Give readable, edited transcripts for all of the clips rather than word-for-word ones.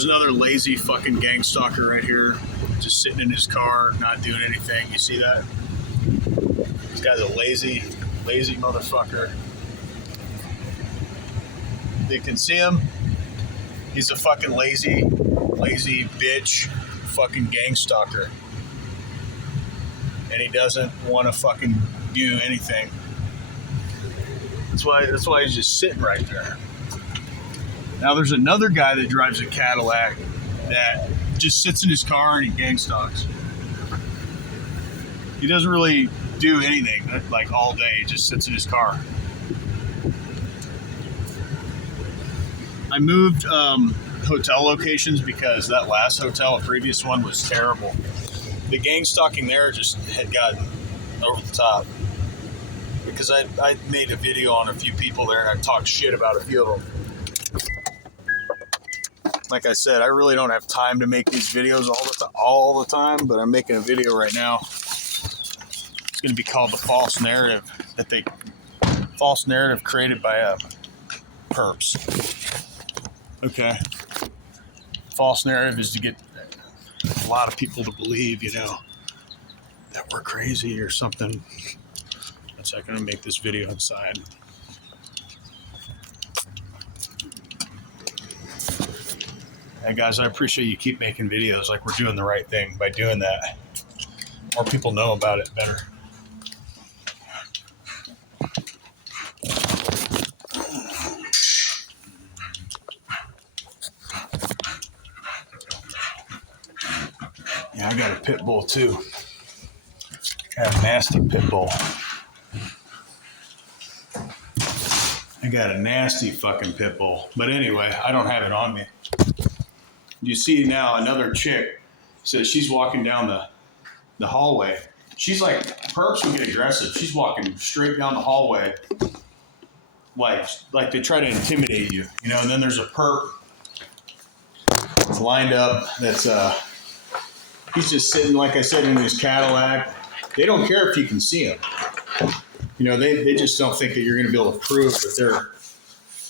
There's another lazy fucking gang stalker right here, just sitting in his car, not doing anything. You see that? This guy's a lazy motherfucker. You can see him. He's a fucking lazy bitch, fucking gang stalker. And he doesn't want to fucking do anything. That's why he's just sitting right there. Now there's another guy that drives a Cadillac that just sits in his car and he gang stalks. He doesn't really do anything like all day. He just sits in his car. I moved hotel locations because that last hotel, a previous one, was terrible. The gang stalking there just had gotten over the top. Because I made a video on a few people there and I talked shit about a few of them. Like I said, I really don't have time to make these videos all the time, but I'm making a video right now. It's going to be called The False Narrative. False narrative created by perps. Okay. False narrative is to get a lot of people to believe, that we're crazy or something. So I'm going to make this video inside. Hey guys, I appreciate you keep making videos like we're doing the right thing by doing that. More people know about it better. Yeah, I got a pit bull too. I got a nasty pit bull. I got a nasty fucking pit bull. But anyway, I don't have it on me. You see now another chick says she's walking down the hallway. She's like, perps would get aggressive. She's walking straight down the hallway like they try to intimidate you. And then there's a perp that's lined up that's he's just sitting, like I said, in his Cadillac. They don't care if you can see him. They just don't think that you're going to be able to prove that they're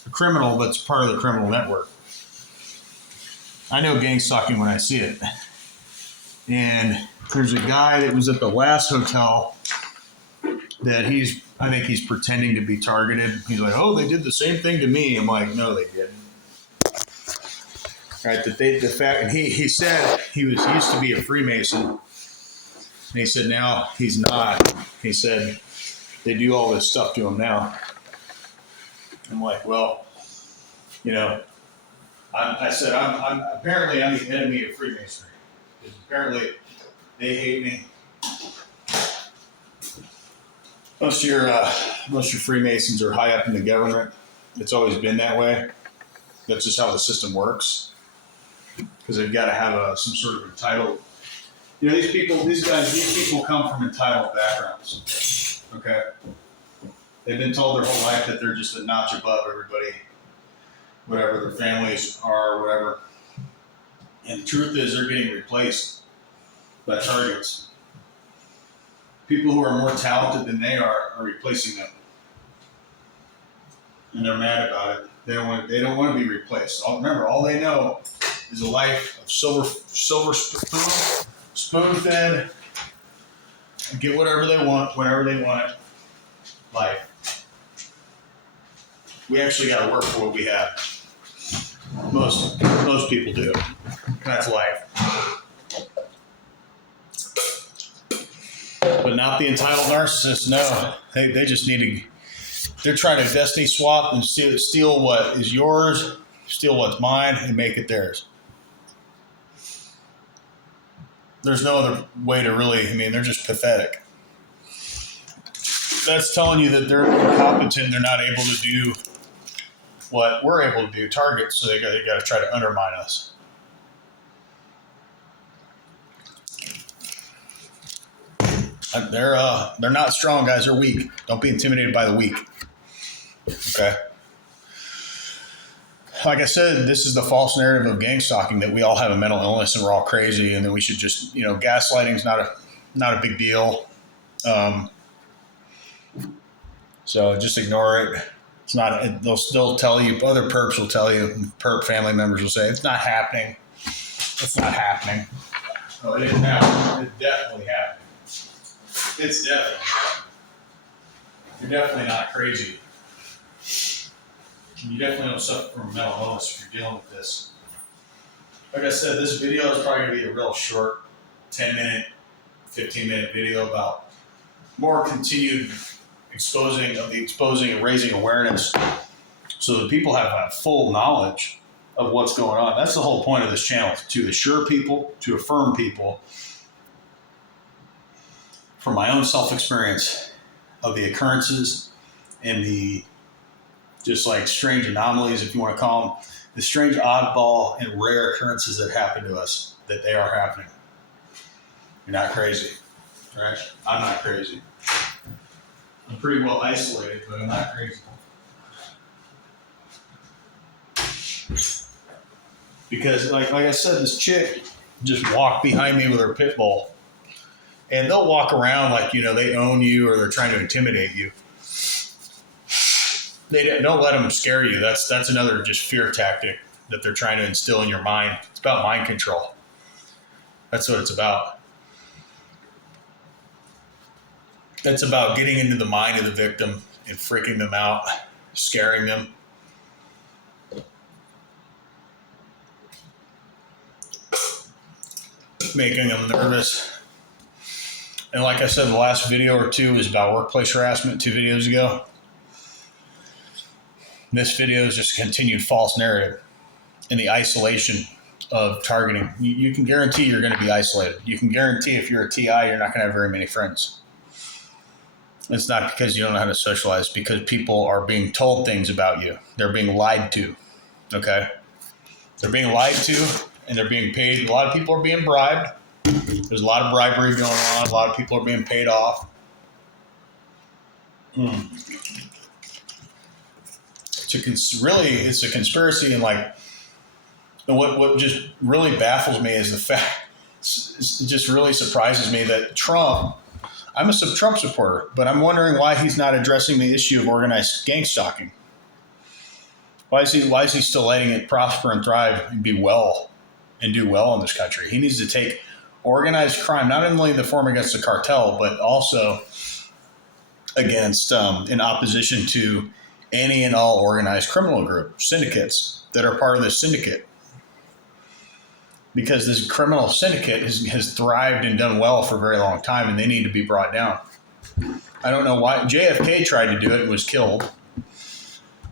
a criminal that's part of the criminal network. I know gang stalking when I see it. And there's a guy that was at the last hotel that I think he's pretending to be targeted. He's like, oh, they did the same thing to me. I'm like, no, they didn't. Right? And he said he used to be a Freemason. And he said now he's not. He said they do all this stuff to him now. I'm like, well, I said I'm apparently the enemy of Freemasonry. Because apparently they hate me. Most of your Freemasons are high up in the government. It's always been that way. That's just how the system works. Because they've got to have some sort of entitled. These people come from entitled backgrounds. Okay. They've been told their whole life that they're just a notch above everybody, whatever their families are, or whatever. And the truth is, they're getting replaced by targets. People who are more talented than they are replacing them, and they're mad about it. They don't want to be replaced. Remember, all they know is a life of silver spoon-fed, and get whatever they want, whenever they want it. Life. We actually got to work for what we have. Most people do. That's life. But not the entitled narcissists. No, they just need to. They're trying to destiny swap and steal what is yours, steal what's mine, and make it theirs. There's no other way to really. They're just pathetic. That's telling you that they're incompetent. They're not able to do what we're able to do, targets. So they got to try to undermine us. They're not strong, guys. They're weak. Don't be intimidated by the weak. Okay. Like I said, this is the false narrative of gang stalking, that we all have a mental illness and we're all crazy, and then we should just, gaslighting is not a big deal. So just ignore it. It's not. They'll still tell you. Other perps will tell you. Perp family members will say it's not happening. It's not happening. Oh, it is happening. It's definitely happening. It's definitely happening. You're definitely not crazy. You definitely don't suffer from mental illness if you're dealing with this. Like I said, this video is probably going to be a real short 10-minute, 15-minute video about more continued exposing and raising awareness so that people have full knowledge of what's going on. That's the whole point of this channel, to assure people, to affirm people from my own self-experience of the occurrences and the just like strange anomalies, if you want to call them, the strange oddball and rare occurrences that happen to us, that they are happening. You're not crazy, right? I'm not crazy. I'm pretty well isolated, but I'm not crazy. Because like I said, this chick just walked behind me with her pit bull. And they'll walk around like, they own you or they're trying to intimidate you. Don't let them scare you. That's another just fear tactic that they're trying to instill in your mind. It's about mind control. That's what it's about. It's about getting into the mind of the victim and freaking them out, scaring them. Making them nervous. And like I said, the last video or two was about workplace harassment 2 videos ago. This video is just a continued false narrative in the isolation of targeting. You can guarantee you're going to be isolated. You can guarantee if you're a TI, you're not going to have very many friends. It's not because you don't know how to socialize, because people are being told things about you. They're being lied to, okay? They're being lied to, and they're being paid. A lot of people are being bribed. There's a lot of bribery going on. A lot of people are being paid off. It's a conspiracy, and what just really baffles me is the fact, it just really surprises me that Trump, I'm a Trump supporter, but I'm wondering why he's not addressing the issue of organized gang stalking. Why is he still letting it prosper and thrive and do well in this country? He needs to take organized crime, not only in the form against the cartel, but also against in opposition to any and all organized criminal group syndicates that are part of this syndicate. Because this criminal syndicate has thrived and done well for a very long time, and they need to be brought down. I don't know why. JFK tried to do it and was killed. I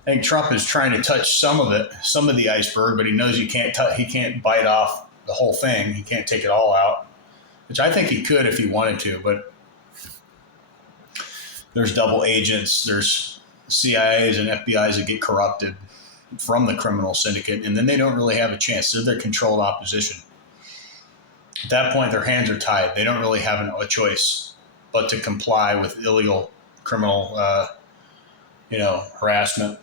think Trump is trying to touch some of the iceberg, but he knows he can't bite off the whole thing. He can't take it all out, which I think he could if he wanted to, but there's double agents, there's CIAs and FBIs that get corrupted from the criminal syndicate, and then they don't really have a chance. They're the controlled opposition. At that point, their hands are tied. They don't really have a choice but to comply with illegal criminal, harassment.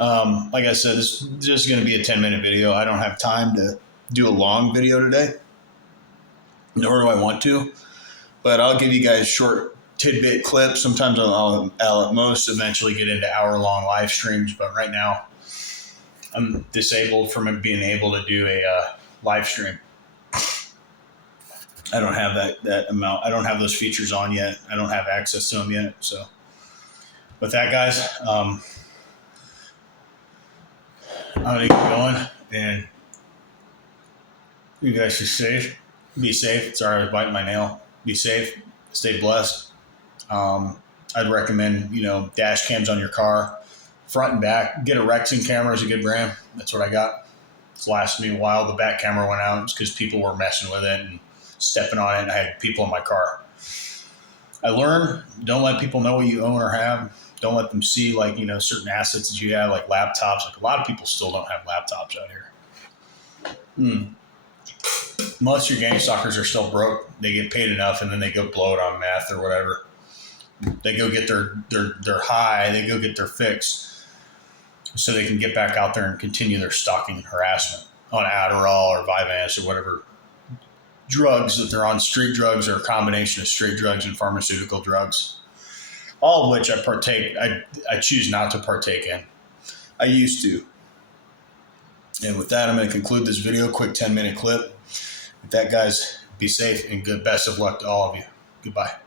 Like I said, this is just going to be a 10-minute video. I don't have time to do a long video today, nor do I want to, but I'll give you guys short tidbit clips. Sometimes I'll at most eventually get into hour-long live streams, but right now I'm disabled from being able to do a live stream. I don't have that amount. I don't have those features on yet. I don't have access to them yet. So with that, guys, I'm going to get going, and you guys should be safe. Sorry, I was biting my nail. Be safe. Stay blessed. I'd recommend, dash cams on your car, front and back. Get a Rexing camera is a good brand. That's what I got. It's lasted me a while. The back camera went out because people were messing with it and stepping on it, and I had people in my car. I learned, don't let people know what you own or have. Don't let them see certain assets that you have, like laptops. Like a lot of people still don't have laptops out here. Most of your gang stalkers are still broke. They get paid enough, and then they go blow it on meth or whatever. They go get their high. They go get their fix, so they can get back out there and continue their stalking and harassment on Adderall or Vyvanse or whatever drugs that they're on. Street drugs or a combination of street drugs and pharmaceutical drugs. all of which I choose not to partake in. I used to. And with that, I'm going to conclude this video, quick 10-minute clip. With that, guys, be safe and good. Best of luck to all of you. Goodbye.